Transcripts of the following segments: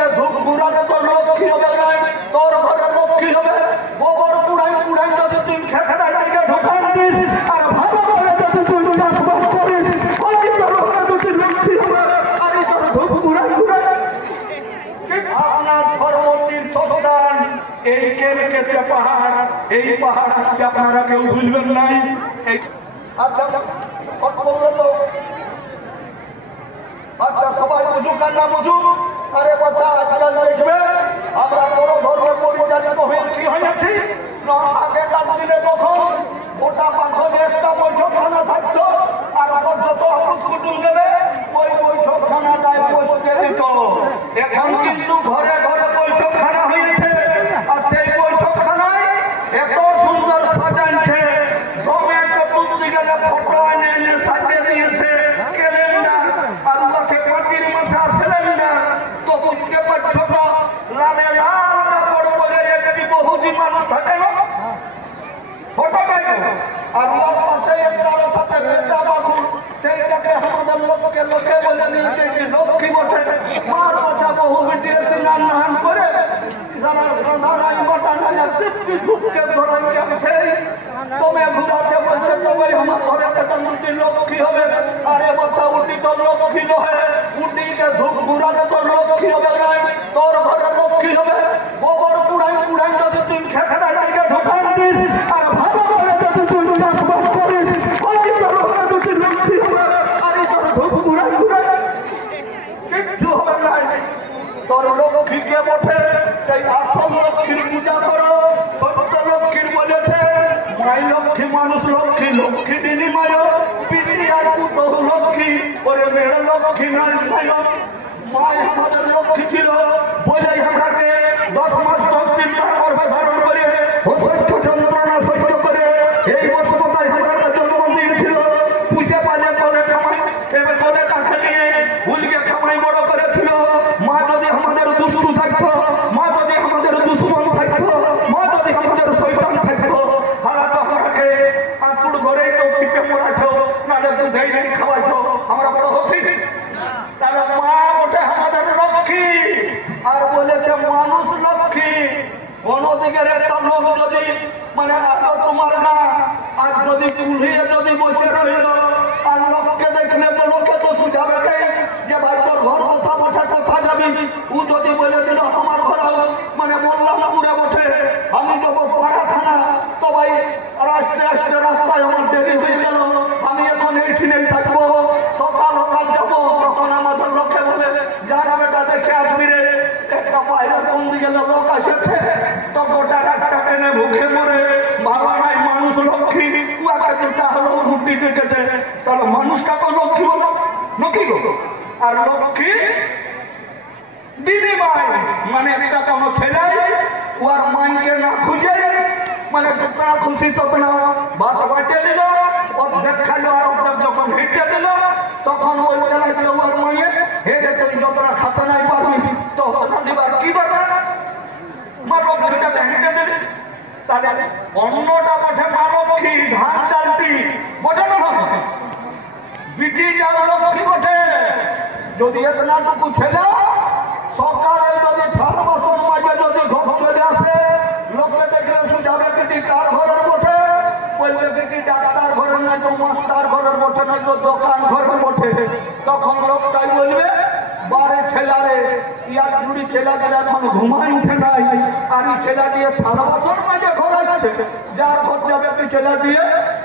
উটিকে ধূপ ঘুরাতে তোর লক্ষ্মী হবে নাই, তোর ঘরে লক্ষ্মী হবে। গোবর পুড়াই পুড়াই যদি তুই খেখেরা গাড়িকে ঢোকান দিস আর ভালো করে যদি তুই চাষবাস করিস, ওই তোর ঘরে দুটি লক্ষ্মী হবে। আর তোর ধূপ ঘুরাই ঘুরাই আপনার ধর্ম তীর্থস্থান এই কেরকেছে পাহাড়, এই পাহাড় আজকে আপনারা কেউ ভুলবেন নাই। আচ্ছা আচ্ছা সবাই বুঝুক আর না বুঝুক, আরে বাচ্চা আজকাল দেখবে আমরা বড় ধর্মের পরিচালিত হয়ে কি হয়েছি। আগেকার দিনে তখন গোটা পাখনে একটা বৈঠকখানা থাকতো, আর যত অফিস কুটুম গেলে ওই বৈঠকখানাটায় বসতে দিত। এখন কিন্তু ঘরে ঘরে বৈঠকখানা হয়েছে, আর সেই বৈঠকখানায় এত সুন্দর সাজাইছে, রঙের চতুর্দিকে ফটো এনে এনে সাজিয়ে দিয়েছে, ক্যালেন্ডার আর উঠে পাখির মশা সিলিন্ডার। তো বুঝতে পারছো তো, লালে লাল কাপড় পরে একটি বহুজি মানুষ থাকে না, ফটো পাইব। আর ওর পাশে একটা সাথে বেচা বাবুর, সেইটাকে আমাদের লোককে লোকে বলে নিয়েছে যে লক্ষ্মী বটে। মার বাচ্চা বহু বেটি স্নান নান করে তুমি ঘুরাচ্ছে বলছে তবে আমার ঘরে উটি লক্ষ্মী হবে। আরে বাচ্চা উটি তোর লক্ষ্মী নহে, উটিকে ধূপ ঘুরাতে তোর লক্ষ্মী হবে নাই, তোর ঘরে লক্ষ্মী হবে। গোবর পুড়াই পুড়াই যদি তুই খেখেরা গাড়িকে ঢোকান দিস আর ভালো করে যদি তুই চাষবাস করিস, ওই তোর ঘরে দুটি লক্ষ্মী হবে। আরে তোর ধূপ ঘুরাই ঘুরাই কিচ্ছু হবে নাই। তোর লক্ষ্মীকে বটে সেই আসল লক্ষ্মীর পূজা করো। সত্য লক্ষ্মীর বলেছে মাই লক্ষ্মী মানুষ লক্ষ্মী, লক্ষ্মী দিনী মায় পিটি আর বহু লক্ষ্মী ওরে মেয়ের লক্ষ্মী নাই মায়। মাই আমাদের লক্ষ্মী ছিল বলেই আমাকে 10 মাস 10 দিন তার গর্ভে ধারণ করে অসহ্য যন্ত্রণা সহ্য করে এই বসবতায় আমাকে জন্ম দিয়েছিল। পুষে পালে করে খামাই এবার করে তাকে নিয়ে ভুলকে খামাই বড় করেছিল। মা যদি আমাদের দুষ্টু থাকতো, মা যদি আমাদের দুশ্মন থাকতো, মা যদি আমাদের শৈতান থাকতো, তারা তো আমাকে আঁচুর ঘরে চিপে পড়াইতো, নাহলে দুধেই খাওয়াইতো, আমরা বড় হচ্ছি। তাহলে মা ওঠে আমাদের লক্ষ্মী, আর বলেছে মানুষ লক্ষ্মী। অন্যদিকের একটা লোক যদি মানে তোমার না আর যদি উল্লিয়ে যদি বসে রইল আর লোককে দেখলে তো লোকে তো সুঝাবে যে ভাই তোর ঘর কথা বসে কথা যাবিস। ও যদি বলে দিল আমার ঘর মানে মোল্লা পুরে বসে আমি যাবো পাড়া থানা, তো ভাই আস্তে আস্তে রাস্তায় আমার দেরি হয়ে গেল, আমি এখন এইখানেই থাকবো, সকাল সকাল যাবো। তখন আমাদের লোকে বলে যারা বেটা দেখে আসবি রে, একটা বাইরের কোন দিকে লোক এসেছে, তো গোটা রাস্তা টেনে ভুখে মরে বাবা নাই মানুষ লক্ষ্মী। উয়াকে দুটা হলো রুটি দিকে দেয়, তাহলে মানুষটা তো লক্ষ্মী হলো লক্ষ্মী গো। আর লক্ষ্মী বিনিময় মানে একটা কোনো ছেলে ওর মাইকে না খুঁজে মানে যতটা খুশি ততটা ভাত বাটে দিল, ওর দেখালো আর ওটা যখন হেঁটে দিল তখন ওই বেলায় দিল ওর মাইয়ে হেঁটে তুই যতটা খাতে নাই পারবিস তো দিবার কি দরকার, মা লক্ষ্মীটাকে হেঁটে দিলিস। তাহলে অন্যটা বটে মা লক্ষ্মী, ধান চালটি বটে না বিটি যার লক্ষ্মী বটে। যদি এতনাটুকু ছেলে সকালে যদি থালা বাসন মাঝে যদি ঘর চলে আসে, লোকে দেখলে সুঝাবে বিটি কার ঘরের বটে, বলবে বিটি ডাক্তার ঘরের নাই তো মাস্টার ঘরের বটে নাই তো দোকান ঘরের বটে। তখন লোকটাই বলবে বারে ছেলারে ইয়ার জুড়ি ছেলা দিলে এখন ঘুমাই উঠে নাই, আর এই ছেলা দিয়ে থালা বাসন মাঝে ঘর আসছে, যার ঘর যাবে তুই ছেলা দিয়ে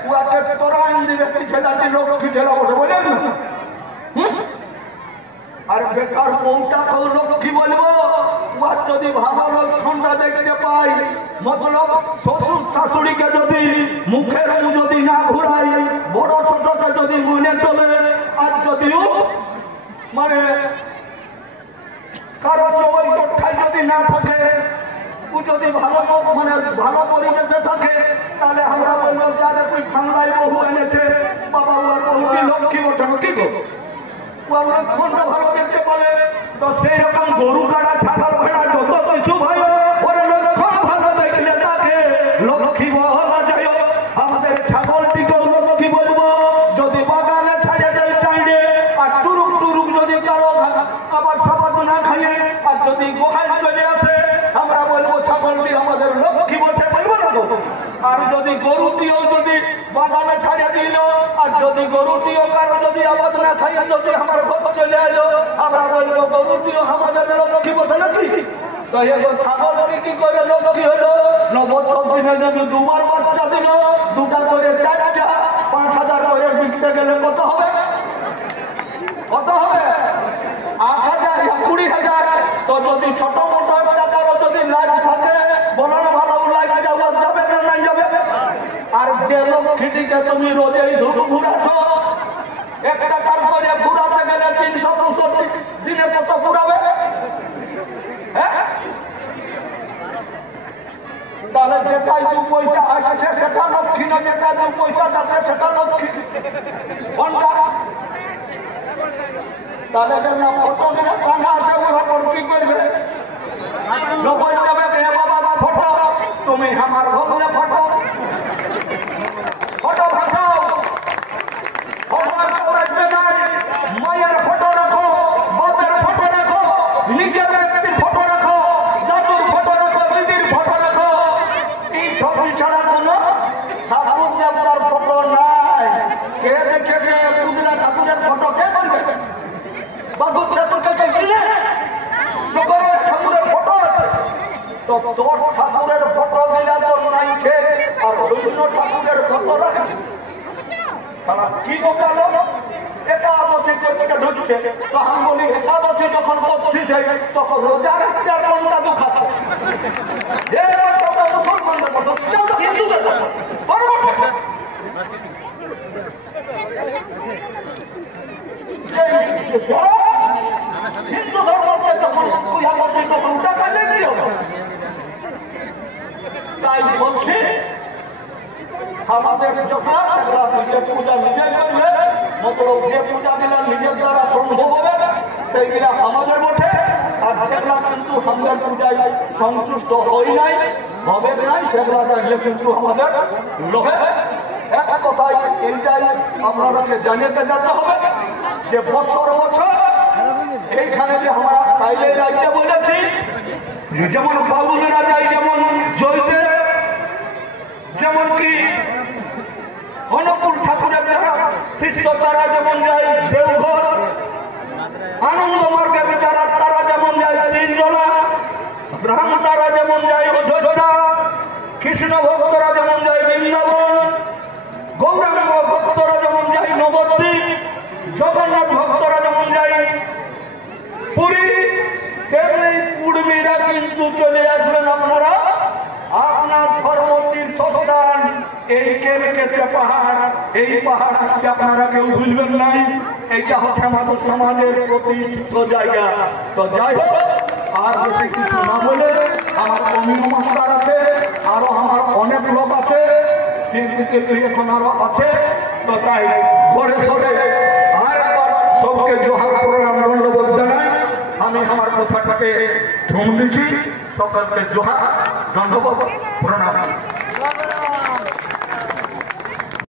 উয়াকে তোরা আইন দিবে তুই ছেলাটি লক্ষ্মী ছেলা বটে বলে না। আর বেকার বউটা তো লক্ষ্মী বলবো, উহার যদি ভালো লক্ষণটা দেখতে পাই, মতলব শ্বশুর শাশুড়িকে যদি মুখের যদি না ঘুরাই, বড় ছোটকে যদি মনে চলে, আর যদিও মানে কারো ওই চোটটাই যদি না থাকে, ও যদি ভালো মানে ভালো পরিবেশে থাকে, তাহলে আমরা বলবো যাদের তুই বাংলায় বহু এনেছে বাবা উহার বহুটি লক্ষ্মী ওঠে কি গো, লক্ষণটা ভালো দেখতে পারে। তো সেই রকম গরু কাটা ছাগল ভেড়া যত কিছু ভাই ওর লক্ষণ ভালো দেখলে তাকে লক্ষ্মী বলা যায়। আমাদের ছাগলটিকেও লক্ষ্মী বলবো, যদি বাগানে ছাড়ে দেয় টাইডে আর টুরুক টুরুক যদি কারো আবার সাবাদ না খাইয়ে আর যদি গোহাল চলে আসে আমরা বলবো ছাগলটি আমাদের লক্ষ্মী বটে, বলবো না তো? আর যদি গরুটিও যদি বাগানে ছাড়িয়ে দিল, আর যদি গরুটিও কারো যদি আবাদ না থাকে, যদি আমার ঘর চলে এলো, আমরা বলবো গরুটিও আমাদের লক্ষ্মী বটে নাকি? তো এবার ছাগলটি কি করে লক্ষ্মী হলো? 9 বছর দিনে যদি দুবার বাচ্চা দিল, 2টা করে 4টা, 5,000 করে বিকতে গেলে কত হবে? কত হবে? 8,000 या 20,000। তো যদি ছোট মোটো টাকারও যদি লাভ থাকে, বলো না ভালো লাভ যাওয়া যাবে না নাই যাবে? আর যে লক্ষ্মীটিকে তুমি রোজেই ধূপ ঘুরাচ্ছ, 1 টাকার করে ঘুরাতে গেলে 364 দিনে কত ঘুরাবে? হ্যাঁ, তাহলে যেটাই 2 পয়সা আসছে সেটা লক্ষ্মী না, যেটা 2 পয়সা যাচ্ছে সেটা লক্ষ্মী কোনটা? তাহলে না ফটো টানা আছে, ওরা কি করবে? লোক যাবে বাবা ফটো, তুমি আমার ঘরে ফটো ফটো ভাসাও, ফটো রাখবে না, মায়ের ফটো রাখো, বাপের ফটো রাখো, নিজের ব্যক্তির ফটো রাখো, দাদুর ফটো রাখো, দিদির ফটো রাখো। এই ছবি ছাড়া কোনো ঠাকুর দেবতার ফটো নাই। কে দেখেছে পুজরা ঠাকুরের ফটো? কে বলবে? বাবুর ঠাকুরকে দেখলে লোকের ঠাকুরের ফটো আছে, তো তোর ঠাকুরের ফটো দিলা তোর নাই খেয়ে আর বিভিন্ন ঠাকুরের ফটো রাখছে। কি বোকালো? একাদশী চোখে ঢুকছে, তো আমি বলি একাদশী যখন করছিস তখন রোজা রাখতে আর কোনটা দুঃখাচ্ছে? মুসলমানদের ফটো, হিন্দুদের ফটো, হিন্দু ধর্মকে যখন পূজা করছে তখন টাকা নেই হবে। তাই বলছি আমাদের যখন নিজের পূজা নিজে করলে, মতলব যে পূজা দিলা নিজের দ্বারা সম্ভব হবে সেইগুলা আমাদের বটে। আর সেগুলা কিন্তু আমাদের পূজায় সন্তুষ্ট হই নাই, হবে নাই, সেগুলা চাইলে কিন্তু আমাদের লোভে। এক কথায় এইটাই আপনাদেরকে জানিয়ে যেতে হবে যে বছর বছর এইখানে যে আমরা তাইলে রাইতে বলেছি, যেমন বাবুলেরা যাই, যেমন জয়তে, যেমন কি অনুকূল ঠাকুরের যারা শিষ্য তারা যেমন যায় দেওঘর, আনন্দ মার্গের যারা তারা যেমন যায় 3 জনা, ব্রাহ্ম তারা যেমন যায় অযোধ্যা, কৃষ্ণ ভক্তরা যেমন যায় বৃন্দাবন, গৌরাঙ্গ ভক্তরা যেমন যায় নবদ্বীপ, জগন্নাথ ভক্তরা যেমন যায় পুরী, তেমনি কুর্মীরা কিন্তু চলে আসবেন আপনারা আপনার ধর্ম তীর্থস্থান এই কেরকেচে পাহাড়। এই পাহাড় আজকে আপনারা কেউ ভুলবেন নাই, এইটা হচ্ছে আমাদের সমাজের প্রতিষ্ঠিত জায়গা। তো যাই হোক, আর বেশি কিছু না বলে, আমার কমিউনি মাস্টার আছে, আরো আমার অনেক লোক আছে, কিন্তু এখন আরো আছে। তো তাই ঘরে সবে আর সবকে জোহার প্রণাম দণ্ডবোধ জানাই। আমি আমার কথাটাকে ধুম দিচ্ছি, সকলকে জোহার দণ্ডবোধ প্রণাম।